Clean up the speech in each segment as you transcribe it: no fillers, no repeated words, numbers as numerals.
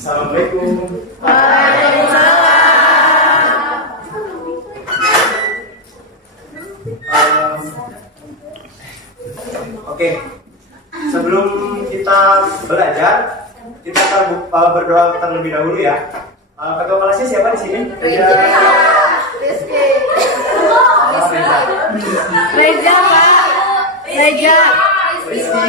Assalamualaikum. Oke, sebelum kita belajar, kita berdoa terlebih dahulu ya. Ketua kelasnya siapa di sini? Reza, Pak. Reza. Rizky.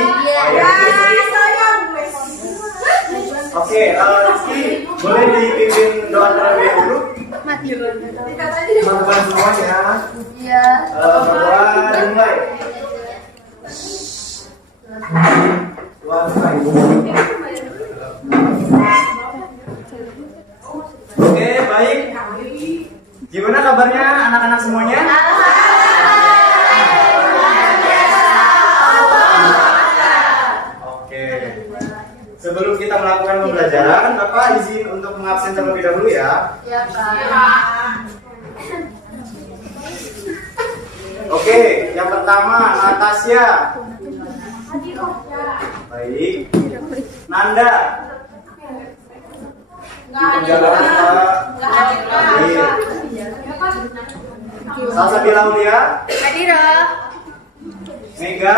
Oke, Rizky, boleh dipimpin doa terlebih dahulu? Teman-teman semua ya. Iya. Berdoa dimulai. Oke, baik. Gimana kabarnya anak-anak semuanya? Oke. Sebelum kita melakukan pembelajaran, Bapak izin untuk mengabsen terlebih dahulu ya. Iya, Pak. Oke, yang pertama Natasha. Baik. Nanda. Penjalanan Pak. Salsabila Aulia. Adira. Mega.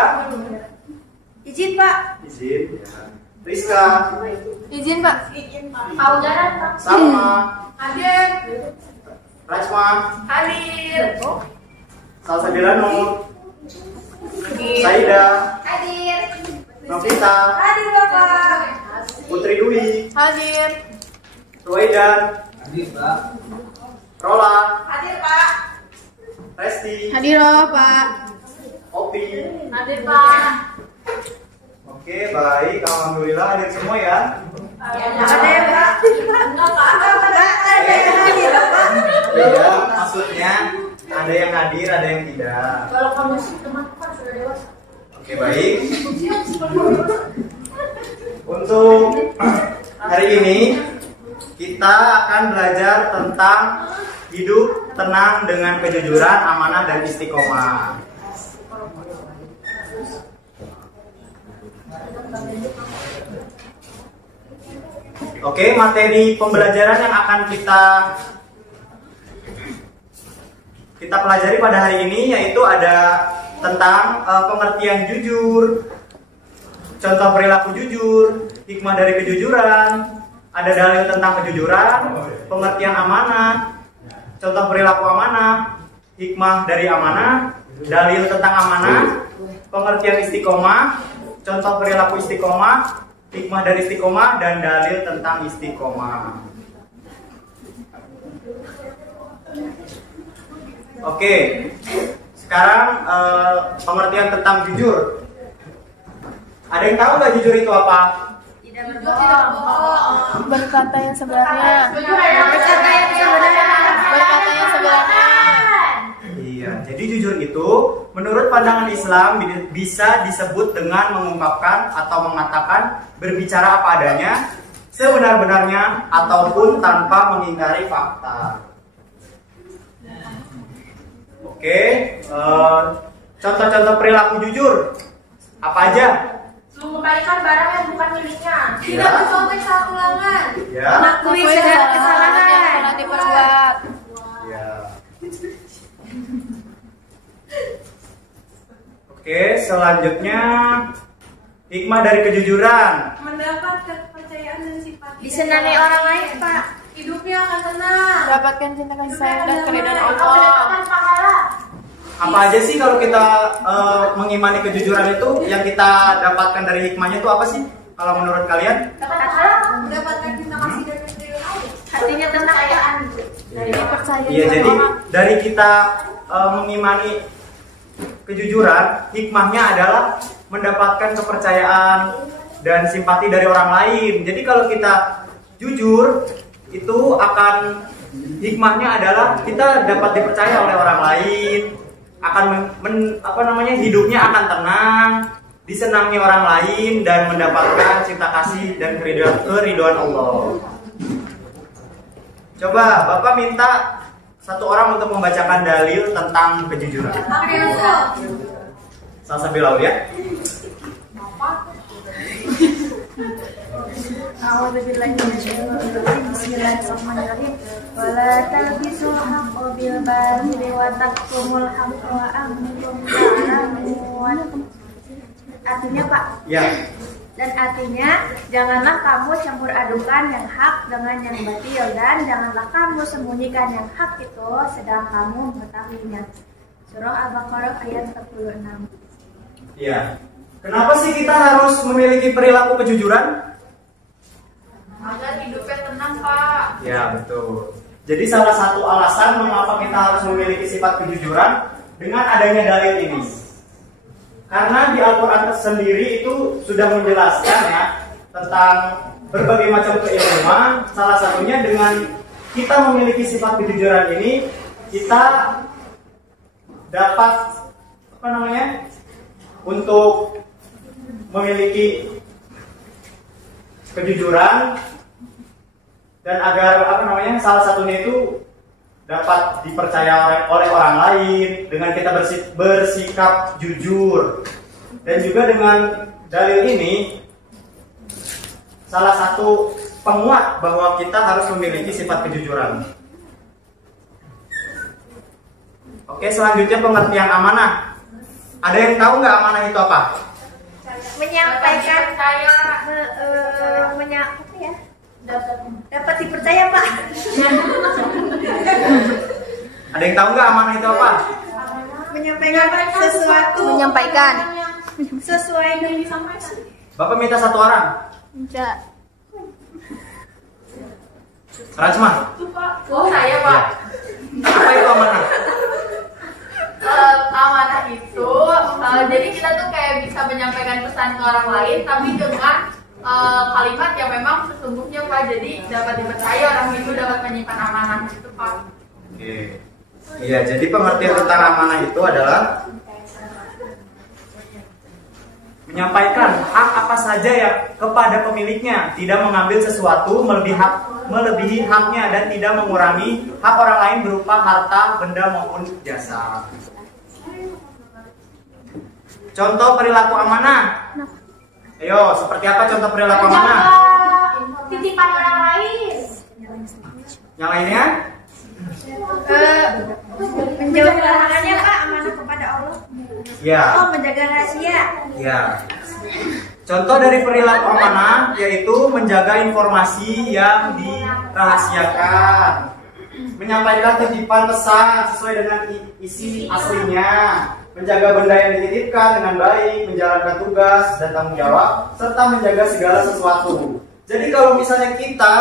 Izin, Pak. Izin. Rizka. Izin, Pak. Audaran, Pak. Salma. Hadir. Rajma. Hadir. Salsabila Nur. Saida. Hadir. Novita. Hadir, Bapak. Putri Dwi. Hadir. Ruaidan. Hadir, Pak. Rola. Hadir, Pak. Resti. Hadir, Pak. Opi. Hadir, Pak. Oke, baik. Alhamdulillah hadir semua ya. Hadir, Pak. Enggak, Pak. Ada yang hadir, Pak. Iya, maksudnya ada yang hadir, ada yang tidak. Kalau kamu sih teman kan sudah dewasa. Oke, baik. Untuk hari ini kita akan belajar tentang hidup tenang dengan kejujuran, amanah, dan istiqomah. Oke, materi pembelajaran yang akan kita pelajari pada hari ini yaitu ada tentang pengertian jujur, contoh perilaku jujur, hikmah dari kejujuran, ada dalil tentang kejujuran, pengertian amanah, contoh perilaku amanah, hikmah dari amanah, dalil tentang amanah, pengertian istiqomah, contoh perilaku istiqomah, hikmah dari istiqomah, dan dalil tentang istiqomah. Oke, sekarang pengertian tentang jujur. Ada yang tahu nggak jujur itu apa? Tidak berbohong. Berkata yang sebenarnya. Berkata yang sebenarnya. Berkata yang sebenarnya. Iya, jadi jujur itu menurut pandangan Islam bisa disebut dengan mengungkapkan atau mengatakan berbicara apa adanya, sebenar-benarnya ataupun tanpa mengingkari fakta. Oke, contoh-contoh perilaku jujur apa aja? Mengembalikan barang yang bukan miliknya. Tidak Ya. bercontek saat ulangan. Ya. Mengakui segala kesalahan yang pernah diperbuat. Ya. Oke, selanjutnya hikmah dari kejujuran. Mendapat kepercayaan dan simpati. Disenangi orang lain, Pak. Hidupnya akan tenang. Mendapatkan cinta kasih sayang dan keridhaan Mendapatkan Allah. pahala. Apa aja sih kalau kita mengimani kejujuran itu yang kita dapatkan dari hikmahnya itu apa sih? Kalau menurut kalian? Dapat pahala. Mendapatkan cinta kasih dan keridhaan Allah. Hatinya tenang. Dipercaya Iya, sama jadi orang. dari kita mengimani kejujuran, hikmahnya adalah mendapatkan kepercayaan dan simpati dari orang lain. Jadi kalau kita jujur, itu akan hikmahnya adalah kita dapat dipercaya oleh orang lain, akan hidupnya akan tenang, disenangi orang lain, dan mendapatkan cinta kasih dan keridhaan Allah. Coba Bapak minta satu orang untuk membacakan dalil tentang kejujuran. Salsabila ya. Bismillahirrahmanirrahim. Wala talbisul haqqo bil bathili wa taktumul haqqa wa antum ta'lamun. Artinya Pak. Ya. Dan artinya janganlah kamu campur adukan yang hak dengan yang batil dan janganlah kamu sembunyikan yang hak itu sedang kamu mengetahuinya. Surah Al-Baqarah ayat 46. Ya. Kenapa sih kita harus memiliki perilaku kejujuran? Agar hidupnya tenang, Pak. Ya, betul. Jadi salah satu alasan mengapa kita harus memiliki sifat kejujuran dengan adanya dalil ini. Karena di Al-Quran sendiri itu sudah menjelaskan ya tentang berbagai macam keilmuan. Salah satunya dengan kita memiliki sifat kejujuran ini, kita dapat untuk memiliki kejujuran dan agar salah satunya itu dapat dipercaya oleh orang lain dengan kita bersikap jujur. Dan juga dengan dalil ini salah satu penguat bahwa kita harus memiliki sifat kejujuran. Oke, selanjutnya pengertian amanah. Ada yang tahu nggak amanah itu apa? Menyampaikan dapat dipercaya Pak. Ada yang tahu nggak amanah itu apa? Menyampaikan sesuatu. Menyampaikan. Sesuai yang disampaikan. Bapak minta satu orang. Enggak. Rajma. Oh, saya, Pak. Apa itu amanah? Amanah itu jadi kita tuh kayak bisa menyampaikan pesan ke orang lain tapi dengan kalimat yang memang sesungguhnya Pak, jadi dapat dipercaya orang itu dapat menyimpan amanah itu Pak. Oke. Iya, jadi pengertian tentang amanah itu adalah menyampaikan hak apa saja ya kepada pemiliknya, tidak mengambil sesuatu melebihi haknya dan tidak mengurangi hak orang lain berupa harta, benda maupun jasa. Contoh perilaku amanah. Ayo, seperti apa contoh perilaku amanah? Titipan orang lain. Yang lainnya? Menjauhi larangannya Pak, amanah kepada Allah. Ya. Oh, menjaga rahasia. Ya. Contoh dari perilaku amanah yaitu menjaga informasi yang dirahasiakan, menyampaikan titipan pesan sesuai dengan isi aslinya, menjaga benda yang dititipkan dengan baik, menjalankan tugas dan tanggung jawab, serta menjaga segala sesuatu. Jadi kalau misalnya kita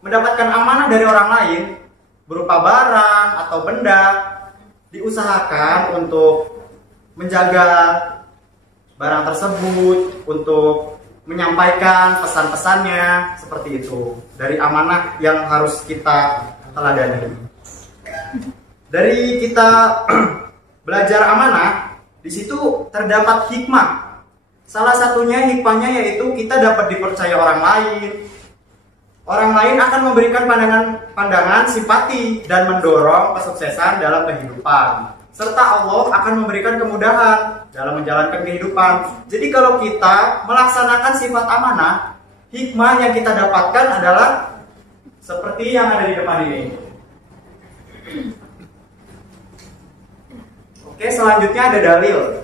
mendapatkan amanah dari orang lain berupa barang atau benda, diusahakan untuk menjaga barang tersebut, untuk menyampaikan pesan-pesannya, seperti itu. Dari amanah yang harus kita teladani. Dari kita belajar amanah, di situ terdapat hikmah. Salah satunya hikmahnya yaitu kita dapat dipercaya orang lain. Orang lain akan memberikan pandangan simpati dan mendorong kesuksesan dalam kehidupan. Serta Allah akan memberikan kemudahan dalam menjalankan kehidupan. Jadi kalau kita melaksanakan sifat amanah, hikmah yang kita dapatkan adalah seperti yang ada di depan ini. Oke, selanjutnya ada dalil.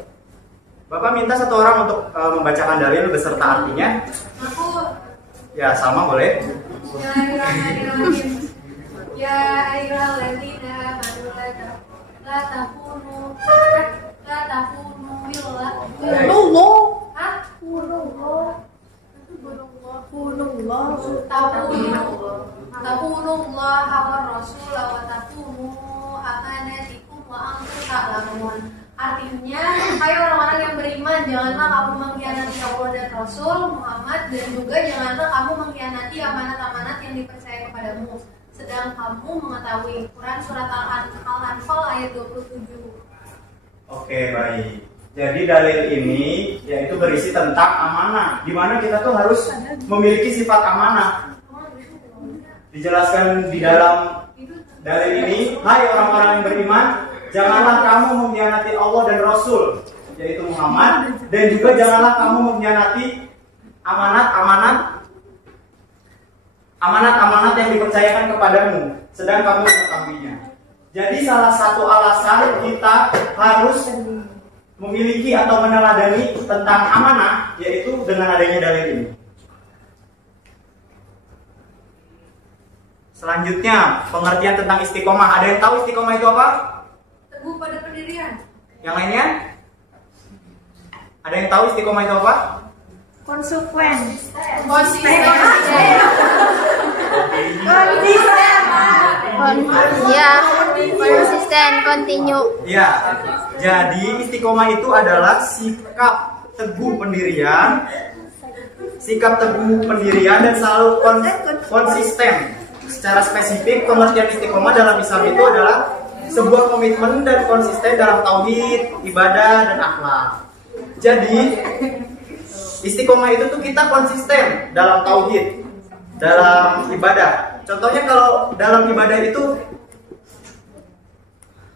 Bapak minta satu orang untuk membacakan dalil beserta artinya. Ya, sama boleh. Ya ayyuhalladzina amanu la takunu taqunullaha war rasul wa takunu amanatikum wa antum ta'lamun. Artinya, hai orang-orang yang beriman, janganlah kamu mengkhianati Allah dan Rasul Muhammad, dan juga janganlah kamu mengkhianati amanat-amanat yang dipercaya kepadamu, sedang kamu mengetahui. Quran surat Al-Anfal ayat 27. Oke, baik. Jadi dalil ini yaitu berisi tentang amanah, di mana kita tuh harus memiliki sifat amanah. Dijelaskan di dalam dalil ini, hai orang-orang yang beriman, janganlah kamu mengkhianati Allah dan Rasul, yaitu Muhammad, dan juga janganlah kamu mengkhianati amanat-amanat amanat-amanat yang dipercayakan kepadamu, sedang kamu mengetahuinya. Jadi salah satu alasan kita harus memiliki atau meneladani tentang amanah yaitu dengan adanya dalil ini. Selanjutnya, pengertian tentang istiqomah. Ada yang tahu istiqomah itu apa? Teguh pada pendirian. Yang lainnya? Ada yang tahu istiqomah itu apa? Konsekuen. Konsisten. Konsisten, continue. Ya, jadi istiqomah itu adalah sikap teguh pendirian, dan selalu konsisten. Secara spesifik, pengertian istiqomah dalam Islam itu adalah sebuah komitmen dan konsisten dalam tauhid, ibadah, dan akhlak. Jadi, istiqomah itu tuh kita konsisten dalam tauhid, dalam ibadah. Contohnya kalau dalam ibadah itu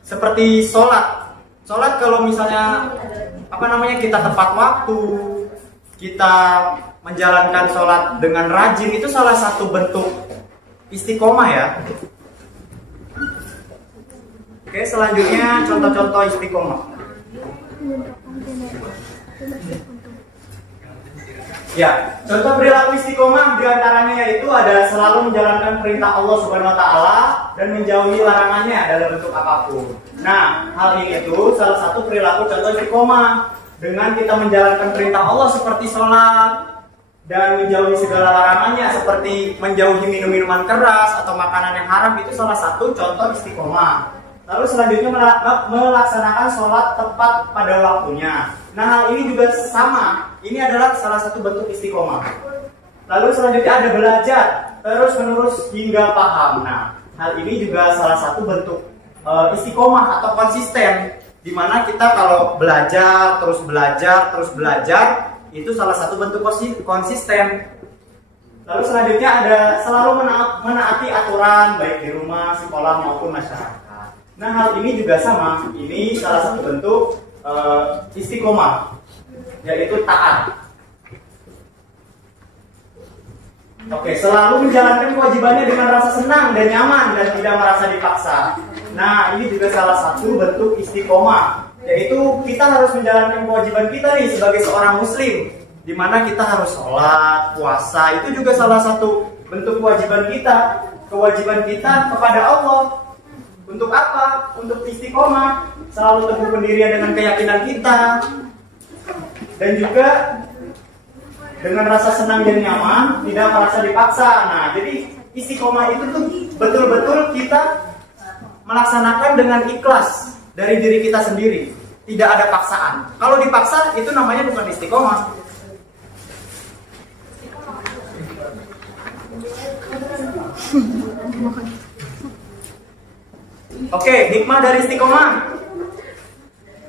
seperti sholat. Sholat kalau misalnya kita tepat waktu, kita menjalankan sholat dengan rajin, itu salah satu bentuk istiqomah ya. Oke, selanjutnya contoh-contoh istiqomah. Ya, contoh perilaku istiqomah diantaranya yaitu ada selalu menjalankan perintah Allah Subhanahu Wa Taala dan menjauhi larangannya dalam bentuk apapun. Nah, hal ini itu salah satu perilaku contoh istiqomah. Dengan kita menjalankan perintah Allah seperti sholat dan menjauhi segala larangannya seperti menjauhi minum-minuman keras atau makanan yang haram, itu salah satu contoh istiqomah. Lalu selanjutnya melaksanakan sholat tepat pada waktunya. Nah, hal ini juga sama. Ini adalah salah satu bentuk istiqomah. Lalu selanjutnya ada belajar terus-menerus hingga paham. Nah, hal ini juga salah satu bentuk istiqomah atau konsisten. Dimana kita kalau belajar, terus belajar, itu salah satu bentuk konsisten. Lalu selanjutnya ada selalu menaati aturan baik di rumah, sekolah maupun masyarakat. Nah, hal ini juga sama. Ini salah satu bentuk istiqomah, yaitu taat. Oke, selalu menjalankan kewajibannya dengan rasa senang dan nyaman dan tidak merasa dipaksa. Nah, ini juga salah satu bentuk istiqomah, yaitu kita harus menjalankan kewajiban kita nih sebagai seorang muslim, di mana kita harus sholat, puasa, itu juga salah satu bentuk kewajiban kita kepada Allah. Untuk apa? Untuk istiqomah, selalu teguh pendirian dengan keyakinan kita, dan juga dengan rasa senang dan nyaman, tidak merasa dipaksa. Nah, jadi istiqomah itu tuh betul-betul kita melaksanakan dengan ikhlas dari diri kita sendiri, tidak ada paksaan. Kalau dipaksa itu namanya bukan istiqomah. Oke, hikmah dari istiqomah.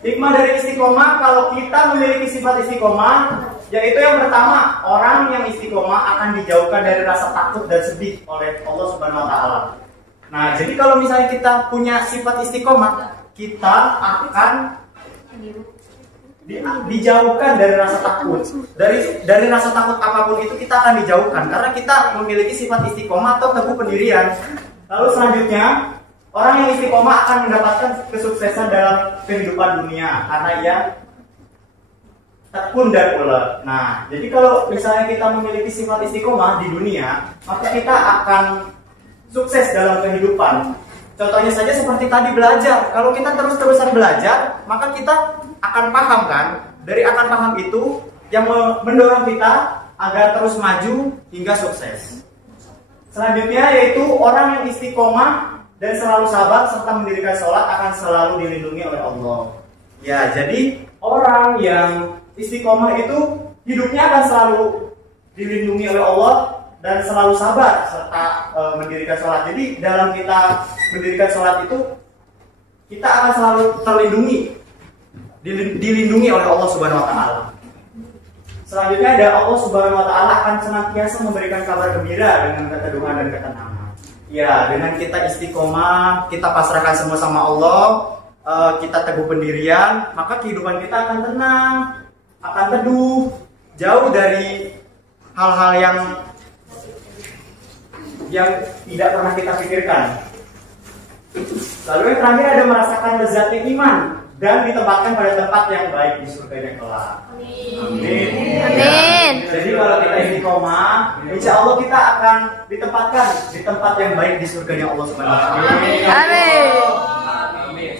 Hikmah dari istiqomah, kalau kita memiliki sifat istiqomah, yaitu yang pertama, orang yang istiqomah akan dijauhkan dari rasa takut dan sedih oleh Allah Subhanahu Wa Taala. Nah, jadi kalau misalnya kita punya sifat istiqomah, kita akan dijauhkan dari rasa takut. Dari rasa takut apapun itu kita akan dijauhkan karena kita memiliki sifat istiqomah atau teguh pendirian. Lalu selanjutnya, orang yang istiqomah akan mendapatkan kesuksesan dalam kehidupan dunia karena ia tekun dan ulet. Nah, jadi kalau misalnya kita memiliki sifat istiqomah di dunia, maka kita akan sukses dalam kehidupan. Contohnya saja seperti tadi belajar. Kalau kita terus-terusan belajar, maka kita akan paham kan? Dari akan paham itu yang mendorong kita agar terus maju hingga sukses. Selanjutnya yaitu orang yang istiqomah dan selalu sabar serta mendirikan sholat akan selalu dilindungi oleh Allah. Ya, jadi orang yang istiqomah itu hidupnya akan selalu dilindungi oleh Allah dan selalu sabar serta mendirikan sholat. Jadi dalam kita mendirikan sholat itu kita akan selalu dilindungi oleh Allah Subhanahu Wa Taala. Selanjutnya ada Allah Subhanahu Wa Taala akan senantiasa memberikan kabar gembira dengan keteduhan dan ketenangan. Ya, dengan kita istiqomah, kita pasrahkan semua sama Allah, kita teguh pendirian, maka kehidupan kita akan tenang, akan teduh, jauh dari hal-hal yang yang tidak pernah kita pikirkan. Lalu yang terakhir ada merasakan lezatnya iman dan ditempatkan pada tempat yang baik di surga yang kelak. Amin. Amin. Jadi kalau kita istiqomah, insya Allah kita akan ditempatkan di tempat yang baik di surganya Allah Subhanahu wa Ta'ala. Amin.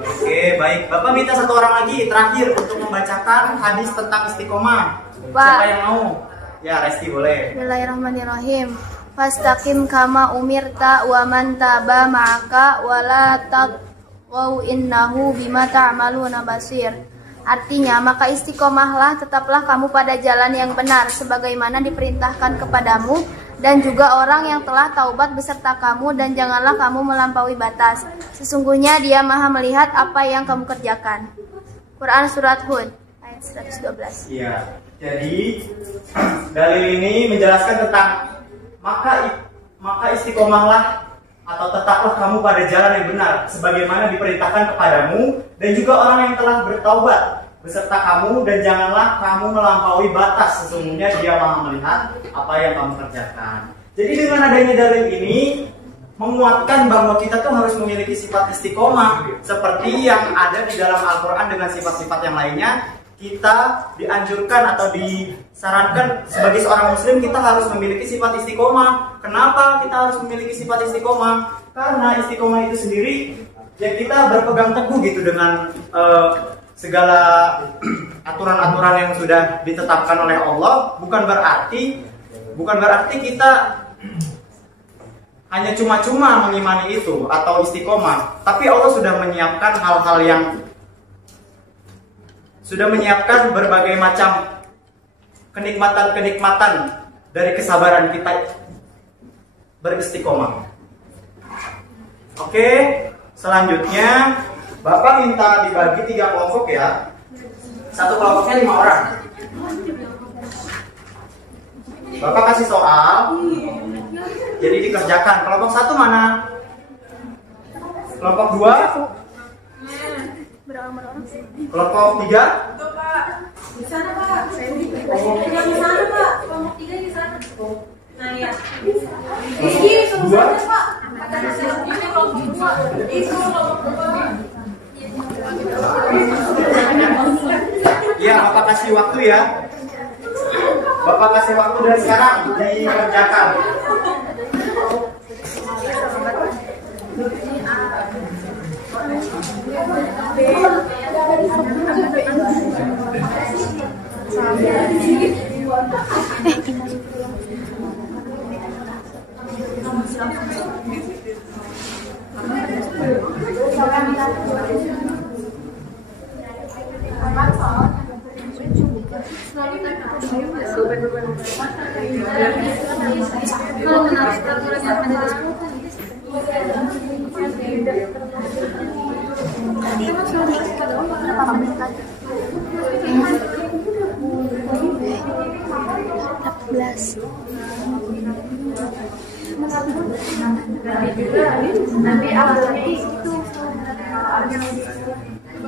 Oke, baik. Bapak minta satu orang lagi terakhir untuk membacakan hadis tentang istiqomah. Pak. Siapa yang mau? Ya, Resti boleh. Bismillahirrahmanirrahim. Fastaqim kama umirta wa man taba ma'aka wa la taqaw innahu bima ta'maluna basir. Artinya, maka istiqomahlah, tetaplah kamu pada jalan yang benar sebagaimana diperintahkan kepadamu, dan juga orang yang telah taubat beserta kamu, dan janganlah kamu melampaui batas. Sesungguhnya Dia Maha melihat apa yang kamu kerjakan. Quran surat Hud ayat 112. Iya. Jadi dalil ini menjelaskan tentang maka istiqomahlah atau tetaplah kamu pada jalan yang benar sebagaimana diperintahkan kepadamu, dan juga orang yang telah bertaubat beserta kamu, dan janganlah kamu melampaui batas. Sesungguhnya Dia Maha melihat apa yang kamu kerjakan. Jadi dengan adanya dalil ini menguatkan bahwa kita tuh harus memiliki sifat istiqomah seperti yang ada di dalam Al-Quran dengan sifat-sifat yang lainnya. Kita dianjurkan atau disarankan sebagai seorang muslim kita harus memiliki sifat istiqomah. Kenapa kita harus memiliki sifat istiqomah? Karena istiqomah itu sendiri ya kita berpegang teguh gitu dengan segala aturan-aturan yang sudah ditetapkan oleh Allah. Bukan berarti kita hanya cuma-cuma mengimani itu atau istiqomah, tapi Allah sudah menyiapkan hal-hal yang sudah menyiapkan berbagai macam kenikmatan-kenikmatan dari kesabaran kita beristiqomah. Oke, selanjutnya Bapak minta dibagi 3 kelompok ya. Satu kelompoknya 5 orang. Bapak kasih soal, jadi dikerjakan. Kelompok 1 mana? Kelompok 2? Kelompok 3? Di sana Pak. Yang di sana Pak. Kelompok 3 di sana. Nah ya. Ini Dua? Pak. Ini kelompok 2. Itu kelompok 2. Ya, Bapak kasih waktu ya. Bapak kasih waktu dari sekarang dikerjakan. Nanti awalnya itu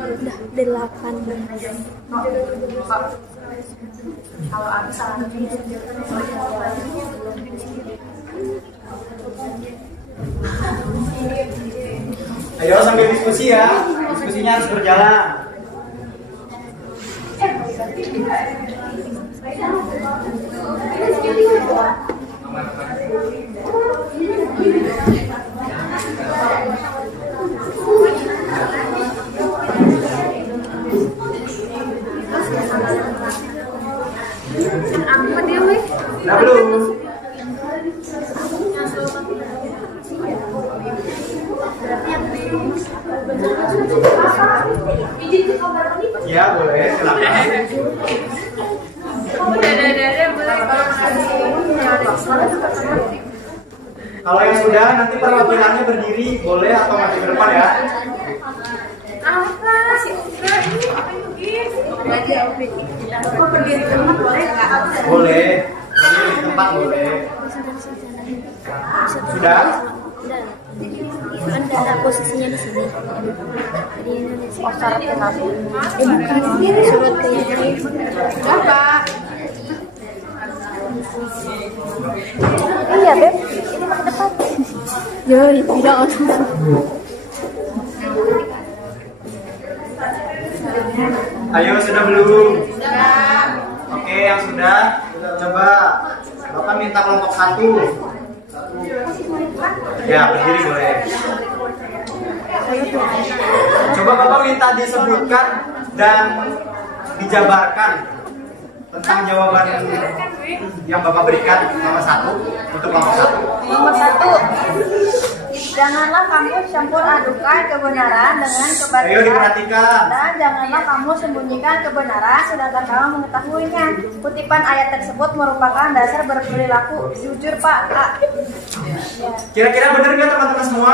udah 8. Kalau aku salah Ayo sambil diskusi ya. Diskusinya harus berjalan. Nah, belum. Ya, boleh. Silakan. Kalau yang sudah, nanti perwakilannya berdiri, boleh atau maju ke depan ya. Boleh. Berdiri di tempat boleh. Sudah? Kan ada posisinya di sini. Jadi syaratnya nanti. Surat keyakinan. Sudah Pak. Iya Beb. Ya, tidak. Ayo, sudah belum? Oke, yang sudah, coba Bapak minta kelompok 1. Ya, berdiri boleh. Coba Bapak minta disebutkan dan dijabarkan tentang jawaban yang Bapak berikan nomor 1 untuk kelompok 1. Nomor 1. Janganlah kamu campur adukan kebenaran dengan Ayo kebatilan. diperhatikan. Dan janganlah kamu sembunyikan kebenaran sedangkan kamu mengetahuinya. Kutipan ayat tersebut merupakan dasar berperilaku jujur, Pak. Kira-kira benar nggak teman-teman semua?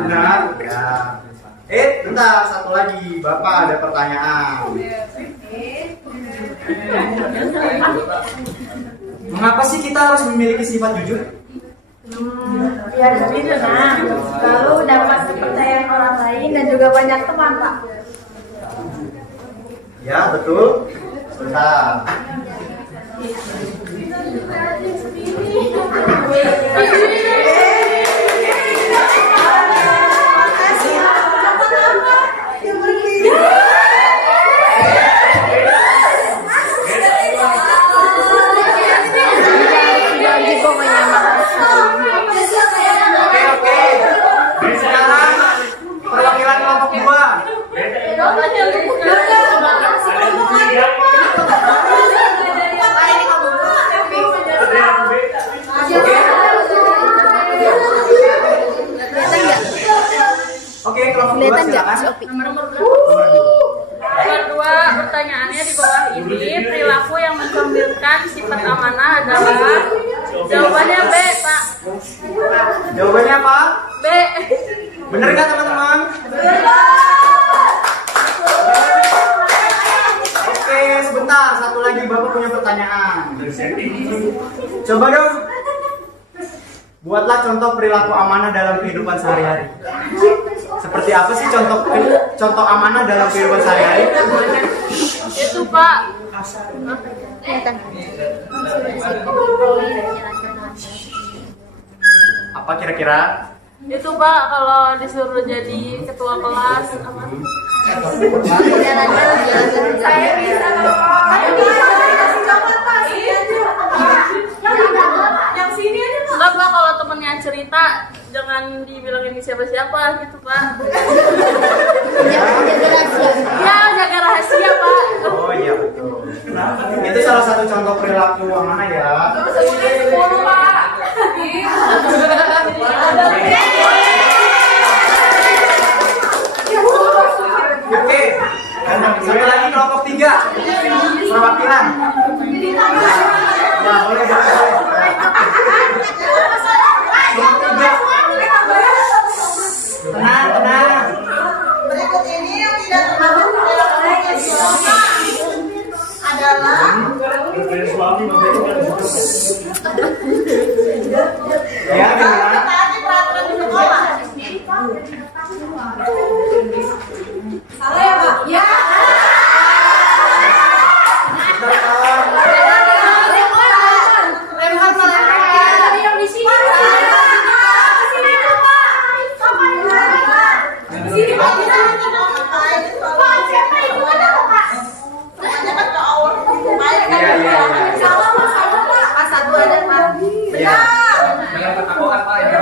Benar. Ya. Bentar, satu lagi. Bapak ada pertanyaan. Mengapa sih kita harus memiliki sifat jujur? Biar lebih tenang, lalu dapat kepercayaan orang lain dan juga banyak teman, Pak. Ya, betul. Bentar. Oke. Sekarang perwakilan kelompok 2. Oke, kelompok 2 silakan. Nomor 2, pertanyaannya di bawah ini, perilaku yang mencerminkan sifat amanah adalah jawabannya B, Pak. Jawabannya apa? B. Bener nggak teman-teman? Oke, sebentar. Satu lagi Bapak punya pertanyaan. Coba dong. Buatlah contoh perilaku amanah dalam kehidupan sehari-hari. Seperti apa sih contoh amanah dalam kehidupan sehari-hari? Itu, Pak. Apa kira-kira? Itu, Pak, kalau disuruh jadi ketua kelas apa? Saya bisa, Yang sini aja, Pak. Enggak, Pak, kalau temennya cerita jangan dibilang ini siapa-siapa gitu, Pak. Ya, jaga rahasia, Pak. Oh iya betul. Itu salah satu contoh perilaku amanah ya. Oke. Satu lagi kelompok 3. Perwakilan. Ya, boleh. Kelompok 3. Tenang. Berikut ini yang tidak termasuk perilaku adalah Ya, gimana? mentaati peraturan di sekolah. Salah ya, Pak? Ya.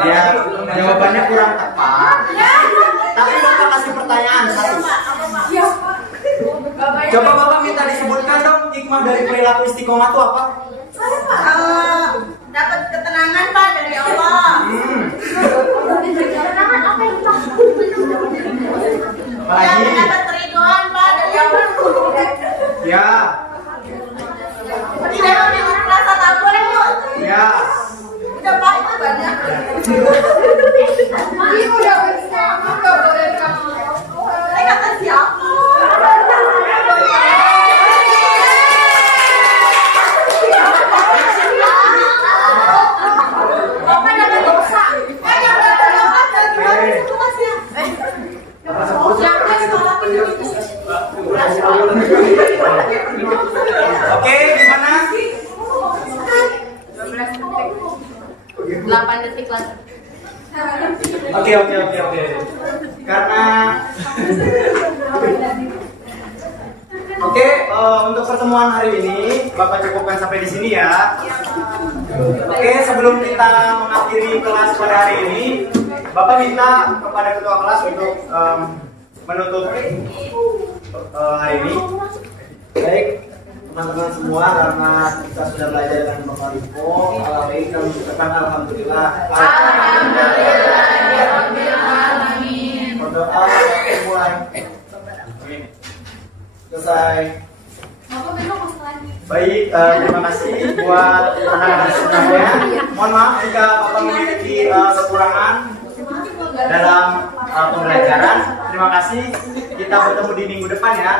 Ya, jawabannya kurang tepat. Tapi Bapak kasih pertanyaan satu. Coba Bapak minta disebutkan dong hikmah dari perilaku istiqomah itu apa? Dapat ketenangan, Pak, dari Allah. Apalagi? Dapat keriduan, Pak, dari Allah. Ya, Tidak memiliki rasa takut. ya. Udah, Pak, itu banyak. Kata siapa? Oke, gimana? 8 detik lagi. untuk pertemuan hari ini Bapak cukupkan sampai di sini ya. Oke, sebelum kita mengakhiri kelas pada hari ini, Bapak minta kepada ketua kelas untuk menutup hari ini. Baik, teman-teman semua, karena kita sudah belajar dengan Bapak Riko, baik kami ucapkan alhamdulillah. Alhamdulillahirobbilalamin. Berdoa mulai. Selesai. Baik, terima kasih buat anak-anak semuanya. Mohon maaf jika Bapak memiliki kekurangan dalam pembelajaran. Terima kasih. Kita bertemu di minggu depan ya.